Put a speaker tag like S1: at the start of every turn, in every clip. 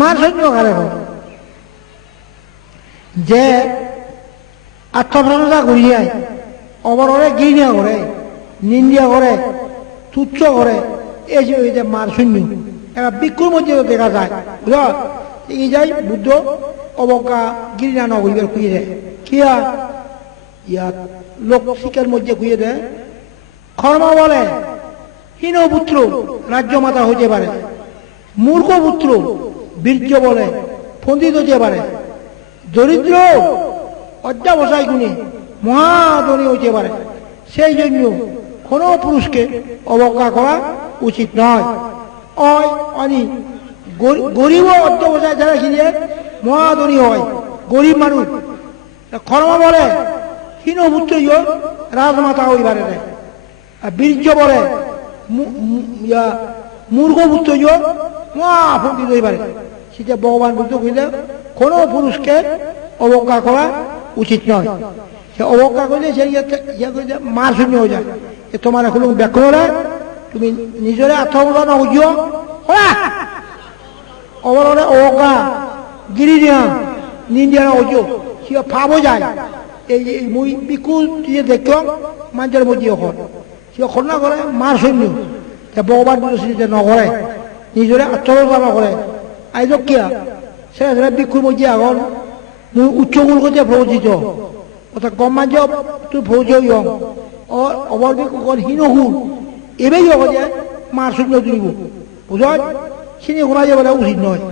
S1: মার সহ্য করে এখন যে আত্মপ্রশংসা করিয়ায় অবররে গিরিয়া করে নিন্দিয়া করে, তুচ্ছ করে, এই যে মার শূন্য বিক্ষুর মধ্যে দেখা যায়। বুঝল এই যাই বুদ্ধ অবজ্ঞা গিরিনা নগরীদের খুঁজে দেয়। কি আর ইয়াত লোক শিকার মধ্যে খুঁজে দেয় কর্ম বলে হীন পুত্র, রাজ্য মাতা হইতে পারে, মূর্খ পুত্র বীর্য বলে পন্ডিত হতে পারে। দরিদ্র অধ্যাবসায় গুণে, মহাধনী হইতে পারে। সেই জন্য কোনো পুরুষকে অবজ্ঞা করা উচিত নয়। গরিব অধ্যবসায় যারা কিনে মহাধনী হয়, গরিব মানুষ। কর্ম বলে, হীন পুত্র রাজমাতা হইবারে বীর্য বলে মূর্খ পুত্র মহাপণ্ডিত হইবারে। সেটা ভগবান বুদ্ধ কইলে, কোনো পুরুষকে অবজ্ঞা করা উচিত নয়। সে অবজ্ঞা করলে সে ইয়ে ইয়ে করে যে মার শূন্য হয়ে যায়। এ তোমার এখন হলে তুমি নিজরে আত্মবদান বুঝিও। অবরণে অবজ্ঞা গিরি দিয়া নিন্দিয়া বুঝিও। সে ফাবো যায়। এই মুই বিকু যে দেখলাম মানুষের মধ্যে এখন। সে খন্না করে মার শূন্য ভগবান বুদ্ধ যে নকৰে নিজৰে আত্মবদান নকৰে আইজ কিয়া সে বিক্ষুর মধ্যে এখন মুই উচ্চগুল করতে প্রবচিত অর্থাৎ গম্মাঞ্জ তুই ফৌজ ইয়ং ও অবর্বিক কল হীনহুল এবেই হব যে মার শূন্য তুলিব। বুঝল? চিনি ঘুমাই যাবে উচিত নয়।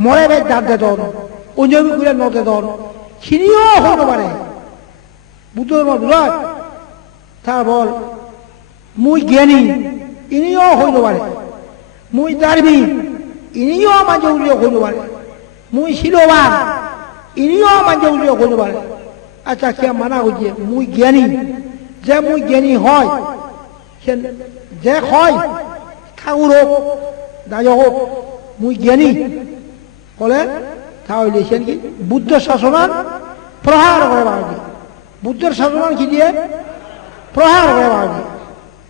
S1: মরে বেশ দাঁত দে তন অঞ্জমি করে নতে তন চিনিও হতে পারে। ধর্ম বুঝল? তার বল, মুই জ্ঞানী, ইনিও হইতে পারে। মুই দার্মি ইনিও মাঝে উল্লেখ হইতে পারে মুই শিলবান ইনিও মাঝে উল্লেখ হইতে পারে আচ্ছা কে মানা হচ্ছে মুই জ্ঞানী যে মুই জ্ঞানী হয় যে হয় ঠাকুর হোক দায় হোক মুই জ্ঞানী বলে তাহলে সে কি বুদ্ধ শাসনার প্রহার করে বাড়ি বুদ্ধের শাসনার কি দিয়ে প্রহার করে বাড়ি